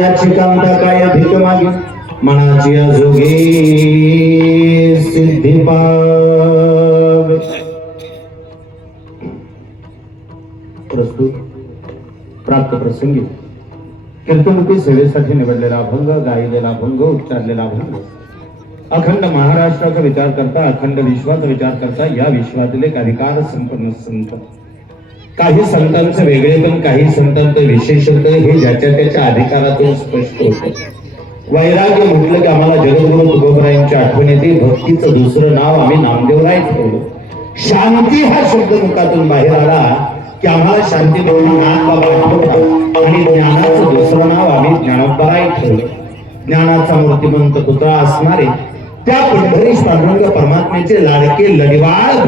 याची कामटा काय भीक मागे? मनाची जोगे सिद्धी पावे प्रस्तुत प्राप्त प्रसंगी. कीर्तमुखी सेवेसाठी निवडलेला अभंग गायलेला अभंग उच्चारलेला अभंग. अखंड महाराष्ट्राचा विचार करता अखंड विश्वाचा विचार करता या विश्वातील एक अधिकार संपन्न संत. काही संतांचं वेगळेपण काही संतांचं विशेषत हे ज्याच्या त्याच्या अधिकारातून स्पष्ट होतं. वैराग्य म्हटलं की आम्हाला जगद्गुरु तुकोबरायांच्या आठवण येते भक्तीचं दुसरं नाव आम्ही नामदेवराय ठेवलो शांती हा शब्द मुखातून बाहेर आला की आम्हाला शांती देऊन बाबा आठवतात आणि ज्ञानाचं दुसरं नाव आम्ही ज्ञानोबराय ठेवलं ज्ञानाचा मूर्तिमंत पुतळा असणारे त्या पंढरीश पांडुरंग परमात्म्याचे लाडके लढिवाळ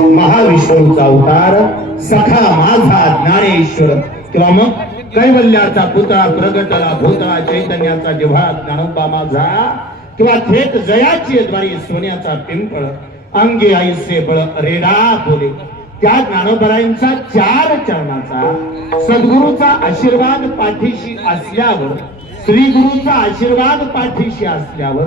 महाविष्णूचा अवतार सखा माझा ज्ञानेश्वर. किंवा मग कैवल्याचा पुतळा प्रगटला भूतळा चैतन्याचा जिव्हा ज्ञानोबा माझा. किंवा थेट जयाची द्वारी सोन्याचा पिंपळ अंगी आईसे बळ रेडा बोले. त्या ज्ञानोबरायांचा चार चरणाचा सद्गुरूचा आशीर्वाद पाठीशी असल्यावर श्री गुरुचा आशीर्वाद पाठीशी असल्यावर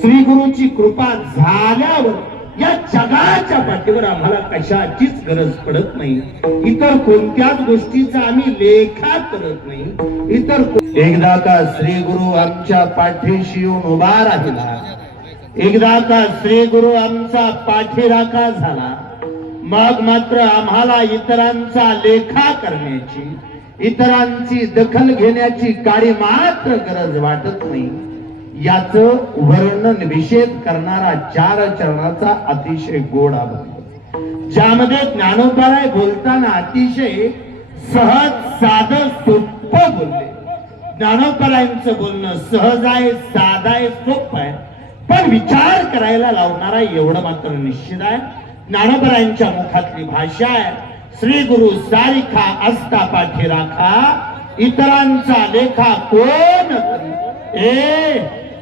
श्री गुरुची कृपा झाल्यावर या जगाच्या पाठीवर आम्हाला कशाचीच गरज पडत नाही. इतर कोणत्याच गोष्टीचा आम्ही लेखा करत नाही. इतर एकदा का श्री गुरु आमच्या पाठीशी येऊन उभा राहिला एकदा का श्री गुरु आमचा पाठीराखा झाला मग मात्र आम्हाला इतरांचा लेखा करण्याची इतरांची दखल घेण्याची काळी मात्र गरज वाटत नाही. याच वर्णन निषेध करणारा चार चरणाचा अतिशय गोड अभंग. ज्यामध्ये ज्ञानोबराय बोलताना अतिशय सहज साध सोपं बोलले. ज्ञानोबरायांचं बोलणं सहज आहे साध आहे सोप आहे. पण विचार करायला लावणारा एवढं मात्र निश्चित आहे. ज्ञानोबरायांच्या मुखातली भाषा आहे. श्री गुरु सारिखा असता पाठी राखा इतरांचा लेखा कोण ए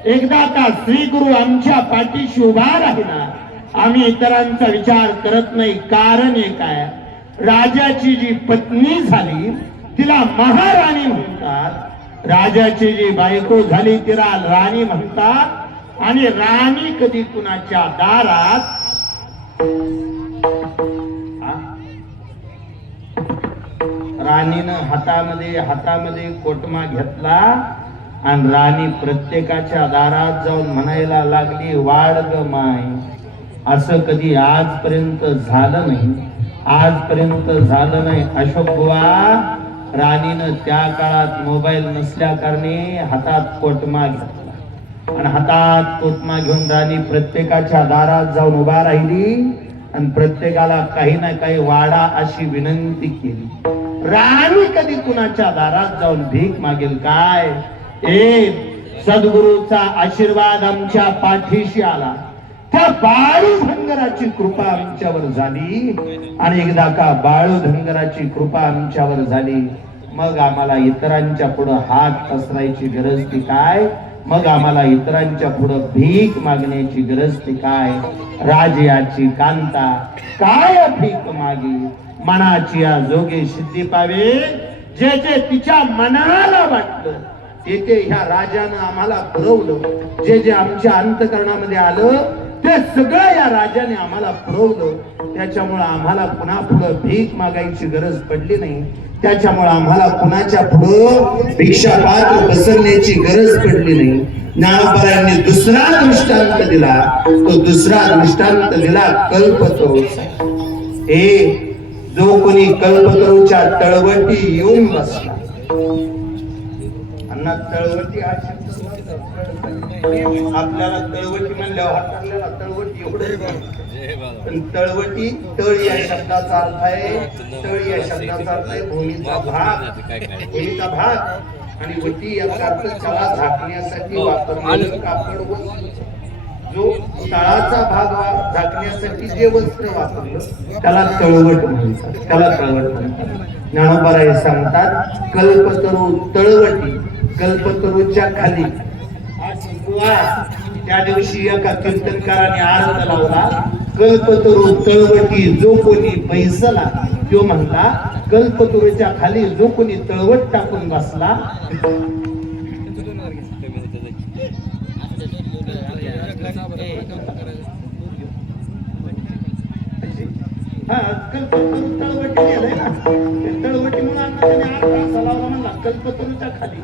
एकदा का श्री गुरु आमच्या पाठीशी उभा राहिला. आम्ही इतरांचा विचार करत नाही. कारण एक आहे राजाची जी पत्नी झाली तिला महाराणी म्हणतात. राजाची जी बायको झाली तिला राणी म्हणतात. आणि राणी कधी कुणाच्या दारात? राणीनं हातामध्ये हातामध्ये कोटमा घेतला. आणि राणी प्रत्येकाच्या दारात जाऊन म्हणायला लागली वाढ ग माय असं कधी आजपर्यंत झालं नाही. आजपर्यंत झालं नाही. अशोक बुवा राणीनं त्या काळात मोबाईल नसल्या कारणे हातात कोटमा घेतला. आणि हातात कोटमा घेऊन राणी प्रत्येकाच्या दारात जाऊन उभा राहिली आणि प्रत्येकाला काही ना काही वाडा अशी विनंती केली. राणी कधी कुणाच्या दारात जाऊन भीक मागेल काय? एक सद्गुरूचा आशीर्वाद आमच्या पाठीशी आला. त्या बाळूधंगराची कृपा आमच्यावर झाली. आणि एकदा का बाळूधंगराची कृपा आमच्यावर झाली मग आम्हाला इतरांच्या पुढं हात पसरायची गरज ती काय? मग आम्हाला इतरांच्या पुढं भीक मागण्याची गरज ती काय? राजयाची कांता काय भीक मागे? मनाची या जोगे सिद्धी पावे. जे जे तिच्या मनाला वाटलं ते ह्या राजानं आम्हाला पुरवलं जे जे आमच्या अंतकरणामध्ये आलं ते सगळं या राजाने आम्हाला पुरवलं त्याच्यामुळं आम्हाला पुन्हा पुढं भीक मागायची गरज पडली नाही. त्याच्यामुळे आम्हाला कुणाच्या पुढं भिक्षा पात्र पसरण्याची गरज पडली नाही. ज्ञानोबरायांनी दुसरा दृष्टांत दिला. तो दुसरा दृष्टांत दिला कल्पतरूचा हे जो कोणी कल्पतरूच्या तळवटी येऊन बसला त्यांना तळवटी हा शब्द आपल्याला तळवटी म्हणल्यावर आपल्याला तळवटी एवढं पण तळवटी तळ या शब्दाचा अर्थ आहे तळ या शब्दाचा अर्थ आहे भूमीचा भाग. भूमीचा भाग. आणि वटी याचा अर्थ त्याला झाकण्यासाठी वापरलेलं कापड जो तळाचा भाग झाकण्यासाठी जे वस्त्र वापरलं त्याला तळवट म्हणतात. त्याला तळवट म्हणतात. ज्ञानोबाराय सांगतात कल्पतरू तळवटी. कल्पतरूच्या खाली त्या दिवशी एका कीर्तनकाराने अर्थ लावला कल्पतरू तळवटी जो कोणी बैसला. तो म्हणला कल्पतरूच्या खाली जो कोणी तळवट टाकून बसला. तळवटी म्हणून कल्पतरूच्या खाली